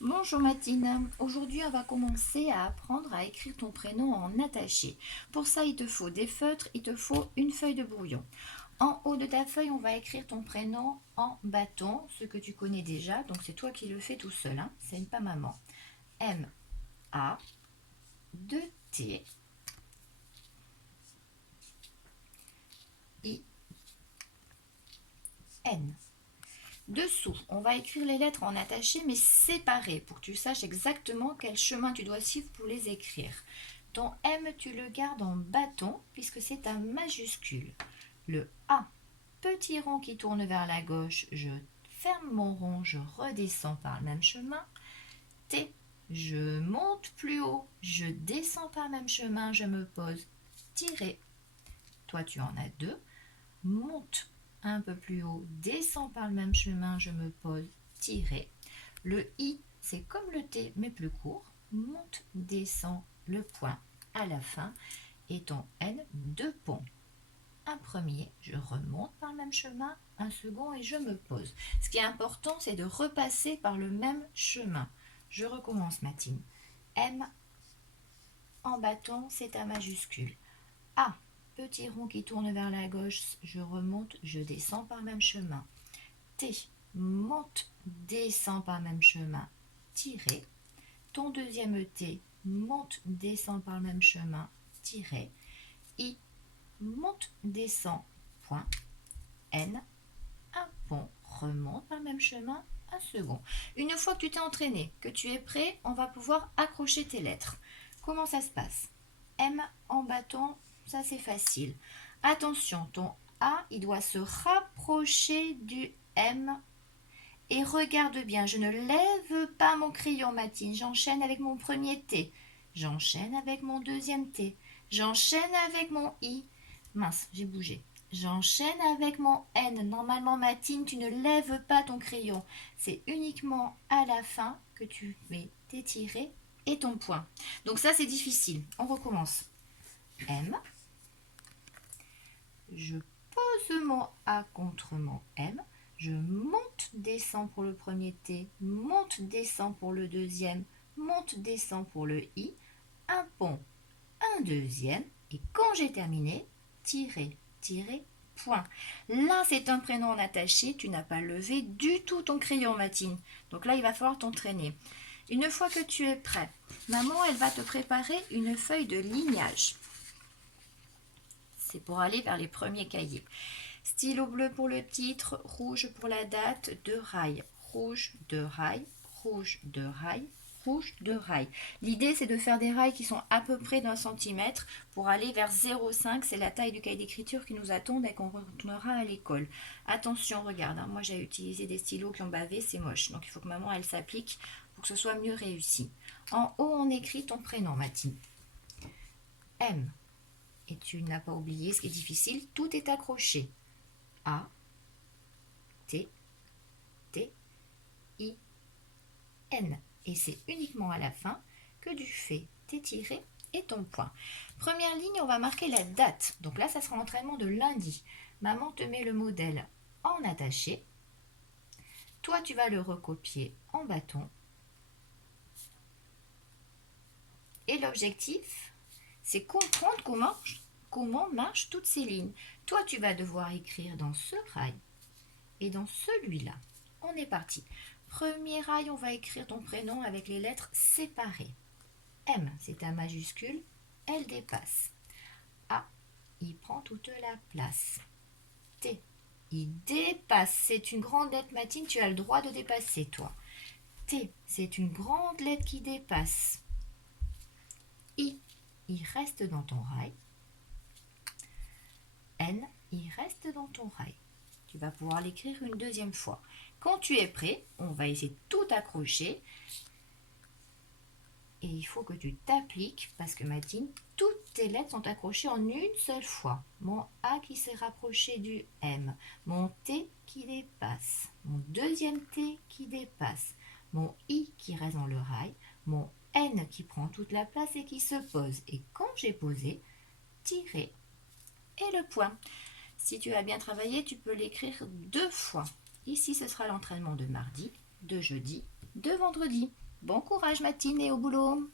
Bonjour Mathilde, aujourd'hui on va commencer à apprendre à écrire ton prénom en attaché. Pour ça il te faut des feutres, il te faut une feuille de brouillon. En haut de ta feuille on va écrire ton prénom en bâton, ce que tu connais déjà, donc c'est toi qui le fais tout seul, hein. C'est pas maman. M-A, 2-T, I-N. Dessous, on va écrire les lettres en attaché mais séparées pour que tu saches exactement quel chemin tu dois suivre pour les écrire. Ton M, tu le gardes en bâton puisque c'est un majuscule. Le A, petit rond qui tourne vers la gauche, je ferme mon rond, je redescends par le même chemin. T, je monte plus haut, je descends par le même chemin, je me pose. Tiret. Toi, tu en as deux. Monte un peu plus haut, descends par le même chemin, je me pose. Tiret. Le I, c'est comme le T mais plus court. Monte, descend, le point à la fin. Et ton N, deux ponts. Un premier, je remonte par le même chemin, un second et je me pose. Ce qui est important, c'est de repasser par le même chemin. Je recommence Mathilde. M en bâton, c'est un majuscule. A, petit rond qui tourne vers la gauche, je remonte, je descends par le même chemin. T, monte, descend par le même chemin, tiret. Ton deuxième T, monte, descend par le même chemin, tiret. I, monte, descend, point. N, un pont, remonte par le même chemin, un second. Une fois que tu t'es entraîné, que tu es prêt, on va pouvoir accrocher tes lettres. Comment ça se passe? M en bâton, ça c'est facile. Attention, ton A, il doit se rapprocher du M. Et regarde bien, je ne lève pas mon crayon, Mathilde. J'enchaîne avec mon premier T. J'enchaîne avec mon deuxième T. J'enchaîne avec mon I. Mince, j'ai bougé. J'enchaîne avec mon N. Normalement, Mathilde, tu ne lèves pas ton crayon. C'est uniquement à la fin que tu mets tes tirets et ton point. Donc ça, c'est difficile. On recommence. M. Je pose mon A contre mon M. Je monte, descends pour le premier T, monte, descends pour le deuxième, monte, descends pour le I, un pont, un deuxième, et quand j'ai terminé, tirer, tirer, point. Là, c'est un prénom en attaché, tu n'as pas levé du tout ton crayon, Mathilde. Donc là, il va falloir t'entraîner. Une fois que tu es prêt, maman, elle va te préparer une feuille de lignage. C'est pour aller vers les premiers cahiers. Stylo bleu pour le titre, rouge pour la date, deux rails. Rouge, deux rails, rouge, deux rails, rouge, deux rails. L'idée, c'est de faire des rails qui sont à peu près d'1 centimètre pour aller vers 0,5. C'est la taille du cahier d'écriture qui nous attend dès qu'on retournera à l'école. Attention, regarde, hein, moi j'ai utilisé des stylos qui ont bavé, c'est moche. Donc il faut que maman, elle s'applique pour que ce soit mieux réussi. En haut, on écrit ton prénom, Mathilde. M. Et tu n'as pas oublié ce qui est difficile, tout est accroché. A, T, T, I, N. Et c'est uniquement à la fin que tu fais tes tirets et ton point. Première ligne, on va marquer la date. Donc là, ça sera l'entraînement de lundi. Maman te met le modèle en attaché. Toi, tu vas le recopier en bâton. Et l'objectif, c'est comprendre comment marchent toutes ces lignes. Toi, tu vas devoir écrire dans ce rail et dans celui-là. On est parti. Premier rail, on va écrire ton prénom avec les lettres séparées. M, c'est un majuscule, elle dépasse. A, il prend toute la place. T, il dépasse. C'est une grande lettre, Mathilde, tu as le droit de dépasser, toi. T, c'est une grande lettre qui dépasse. I, il reste dans ton rail. N, il reste dans ton rail. Tu vas pouvoir l'écrire une deuxième fois. Quand tu es prêt, on va essayer de tout accrocher. Et il faut que tu t'appliques parce que Mathilde, toutes tes lettres sont accrochées en une seule fois. Mon A qui s'est rapproché du M, mon T qui dépasse, mon deuxième T qui dépasse, mon I qui reste dans le rail, mon N qui prend toute la place et qui se pose. Et quand j'ai posé, tirer et le point. Si tu as bien travaillé, tu peux l'écrire deux fois. Ici, ce sera l'entraînement de mardi, de jeudi, de vendredi. Bon courage Mathilde et au boulot.